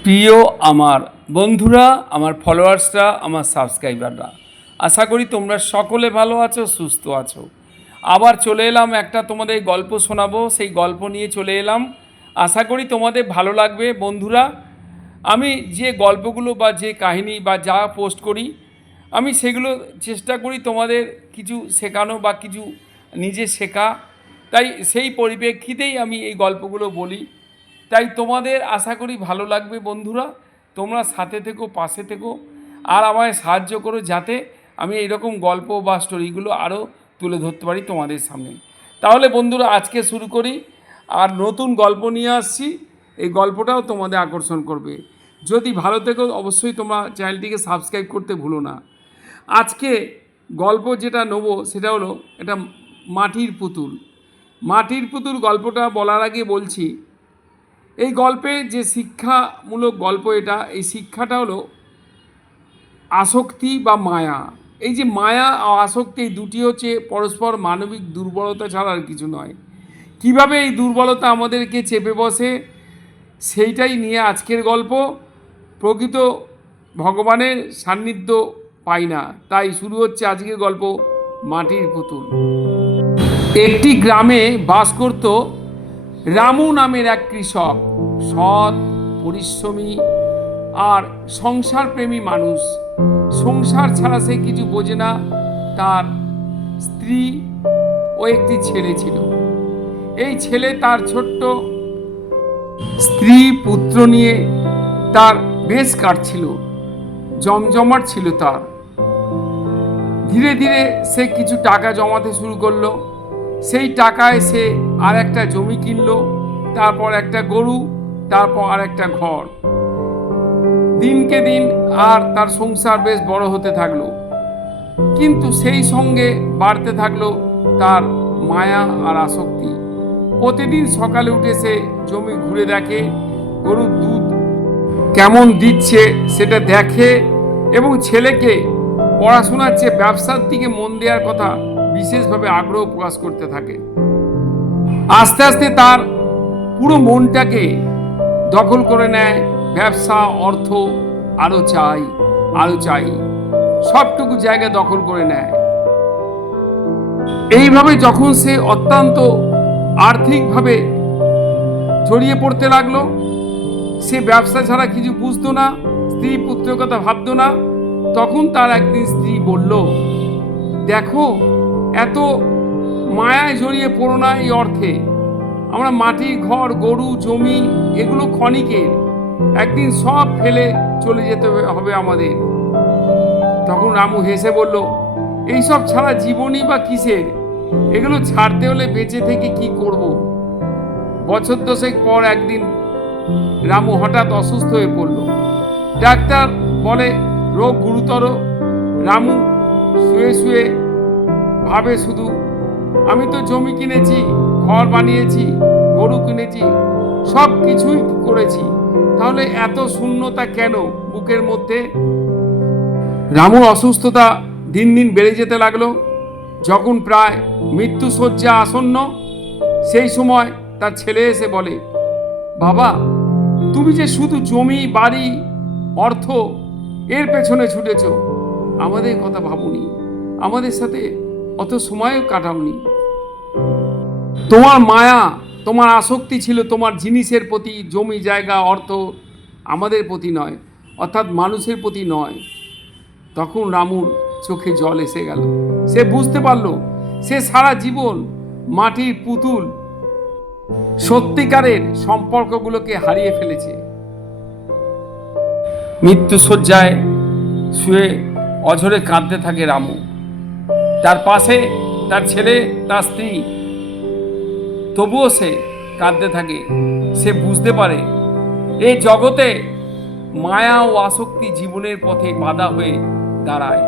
প্রিয় আমার বন্ধুরা, আমার ফলোয়ার্সরা, আমার সাবস্ক্রাইবাররা, আশা করি তোমরা সকলে ভালো আছো, সুস্থ আছো। আবার চলে এলাম একটা তোমাদের গল্প শোনাবো, সেই গল্প নিয়ে চলে এলাম। আশা করি তোমাদের ভালো লাগবে। বন্ধুরা, আমি যে গল্পগুলো বা যে কাহিনী বা যা পোস্ট করি, আমি সেগুলো চেষ্টা করি তোমাদের কিছু শেখানো বা কিছু নিজে শেখা। তাই সেই পরিপ্রেক্ষিতেই আমি এই গল্পগুলো বলি। তাই তোমাদের আশা করি ভালো লাগবে বন্ধুরা। তোমরা সাথে থেকো, পাশে থেকো, আর আমায় সাহায্য করো যাতে আমি এইরকম গল্প বা স্টোরিগুলো আরও তুলে ধরতে পারি তোমাদের সামনে। তাহলে বন্ধুরা, আজকে শুরু করি, আর নতুন গল্প নিয়ে আসছি। এই গল্পটাও তোমাদের আকর্ষণ করবে। যদি ভালো থেকো, অবশ্যই তোমরা চ্যানেলটিকে সাবস্ক্রাইব করতে ভুলো না। আজকে গল্প যেটা নেব, সেটা হলো, এটা মাটির পুতুল। মাটির পুতুল গল্পটা বলার আগে বলছি এই গল্পে যে শিক্ষামূলক গল্প এটা, এই শিক্ষাটা হলো আসক্তি বা মায়া। এই যে মায়া আর আসক্তি এই দুটি হচ্ছে পরস্পর মানবিক দুর্বলতা ছাড়া আর কিছু নয়। কীভাবে এই দুর্বলতা আমাদেরকে চেপে বসে, সেইটাই নিয়ে আজকের গল্প। প্রকৃত ভগবানের সান্নিধ্য পাই না, তাই শুরু হচ্ছে আজকের গল্প মাটির পুতুল। একটি গ্রামে বাস করত রামু নামের এক কৃষক, সৎ, পরিশ্রমী আর সংসারপ্রেমী মানুষ। সংসার ছাড়া সে কিছু বোঝে না। তার স্ত্রী ও একটি ছেলে ছিল। এই ছেলে তার ছোট্ট স্ত্রী পুত্র নিয়ে তার বেশ কাটছিল, জমজমাট ছিল তার। ধীরে ধীরে সে কিছু টাকা জমাতে শুরু করল। সেই টাকায় সে আর একটা জমি কিনলো, তারপর একটা গরু, তারপর আর একটা ঘর। দিনকে দিন আর তার সংসার বেশ বড় হতে থাকল। কিন্তু সেই সঙ্গে বাড়তে থাকল তার মায়া আর আসক্তি। প্রতিদিন সকালে উঠে সে জমি ঘুরে দেখে, গরুর দুধ কেমন দিচ্ছে সেটা দেখে এবং ছেলেকে পড়াশোনার চেয়ে ব্যবসার দিকে মন দেওয়ার কথা বিশেষভাবে আগ্রহ প্রকাশ করতে থাকে। আস্তে আস্তে তার পুরো মনটাকে দখল করে নেয়, ব্যবসা, অর্থ আরও চাই আরও চাই, সবটুকু জায়গা দখল করে নেয়। এইভাবে যখন সে অত্যন্ত আর্থিকভাবে ছড়িয়ে পড়তে লাগল, সে ব্যবসা ছাড়া কিছু বুঝতো না, স্ত্রী পুত্রের কথা ভাবতো না, তখন তার একদিন স্ত্রী বলল, দেখো এত মায়ায় জড়িয়ে পড়ো না এই অর্থে। আমরা মাটি, ঘর, গরু, জমি, এগুলো ক্ষণিকের। একদিন সব ফেলে চলে যেতে হবে আমাদের। তখন রামু হেসে বলল, এইসব ছাড়া জীবনই বা কিসের? এগুলো ছাড়তে হলে বেঁচে থেকে কি করব? বছর দশেক পর একদিন রামু হঠাৎ অসুস্থ হয়ে পড়ল। ডাক্তার বলে, রোগ গুরুতর। রামু শুয়ে শুয়ে ভাবে শুধু। আমি তো জমি কিনেছি, ঘর বানিয়েছি, গরু কিনেছি সব কিছুই করেছি। তাহলে এত শূন্যতা কেন বুকের মধ্যে? রামুর অসুস্থতা দিন দিন বেড়ে যেতে লাগল। যখন প্রায় মৃত্যু শয্যা আসন্ন, সেই সময় তার ছেলে এসে বলে, বাবা, তুমি যে শুধু জমি, বাড়ি, অর্থ, এর পেছনে ছুটেছ, আমাদের কথা ভাবুনি। আমাদের সাথে অত সময়ও কাটাওনি। তোমার মায়া, তোমার আসক্তি ছিল তোমার জিনিসের প্রতি, জমি, জায়গা, অর্থ আমাদের প্রতি নয়, অর্থাৎ মানুষের প্রতি নয়। তখন রামুর চোখে জল এসে গেল। সে বুঝতে পারল, সে সারা জীবন মাটির পুতুল সত্যিকারের সম্পর্কগুলোকে হারিয়ে ফেলেছে। মৃত্যুসজ্জায় শুয়ে অঝরে কাঁদতে থাকে রামু। তার পাশে তার ছেলে, তার স্ত্রী। তবুও সে কাঁদতে থাকে। সে বুঝতে পারে, এই জগতে মায়া ও আসক্তি জীবনের পথে বাধা হয়ে দাঁড়ায়।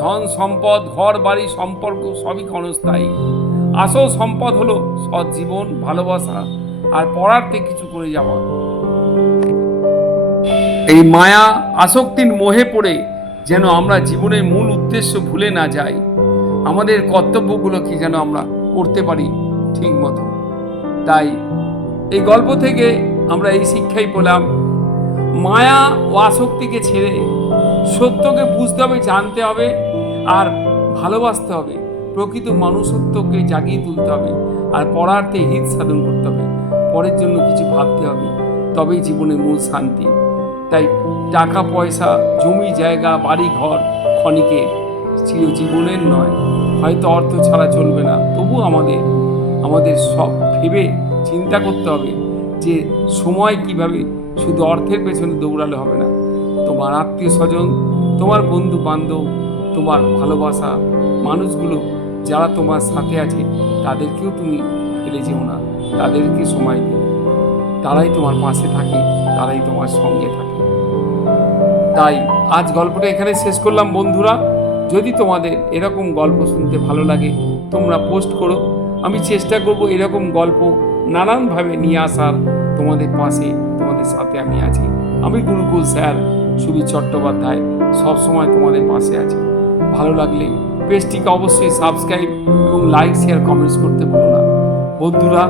ধন সম্পদ, ঘর, বাড়ি, সম্পর্ক সবই ক্ষণস্থায়ী। আসল সম্পদ হলো সৎ জীবন, ভালোবাসা আর পড়ার্থে কিছু করে যাওয়া। এই মায়া আসক্তির মোহে পড়ে যেন আমরা জীবনের মূল উদ্দেশ্য ভুলে না যাই। আমাদের কর্তব্যগুলো কি যেন আমরা করতে পারি ঠিক মতো। তাই এই গল্প থেকে আমরা এই শিক্ষাই পেলাম, মায়া ও আসক্তিকে ছেড়ে সত্যকে বুঝতে হবে, জানতে হবে আর ভালোবাসতে হবে। প্রকৃত মানুষত্বকে জাগিয়ে তুলতে হবে আর পরার্থে হিত সাধন করতে হবে। পরের জন্য কিছু ভাবতে হবে, তবেই জীবনের মূল শান্তি। তাই টাকা, পয়সা, জমি, জায়গা, বাড়ি, ঘর ক্ষণিকের চিরজীবনের নয়। হয়তো অর্থ ছাড়া চলবে না। তবু আমাদের আমাদের সব ভেবে চিন্তা করতে হবে যে সময় কীভাবে শুধু অর্থের পেছনে দৌড়ালে হবে না। তোমার আত্মীয় স্বজন, তোমার বন্ধু বান্ধব, তোমার ভালোবাসা মানুষগুলো যারা তোমার সাথে আছে, তাদেরকেও তুমি ফেলে যেও না। তাদেরকে সময় দিও। তারাই তোমার পাশে থাকে, তারাই তোমার সঙ্গে থাকে। তাই আজ গল্পটা এখানে শেষ করলাম বন্ধুরা। যদি তোমাদের এরকম গল্প শুনতে ভালো লাগে, তোমরা পোস্ট করো। আমি চেষ্টা করব এরকম গল্প নানানভাবে নিয়ে আসার তোমাদের পাশে, তোমাদের সাথে আমি আছি। আমি গুরুকুল স্যার সুবীর চট্টোপাধ্যায়, সবসময় তোমাদের পাশে আছি। ভালো লাগলে পেজটিকে অবশ্যই সাবস্ক্রাইব এবং লাইক শেয়ার কমেন্টস করতে ভুলো না। বন্ধুরা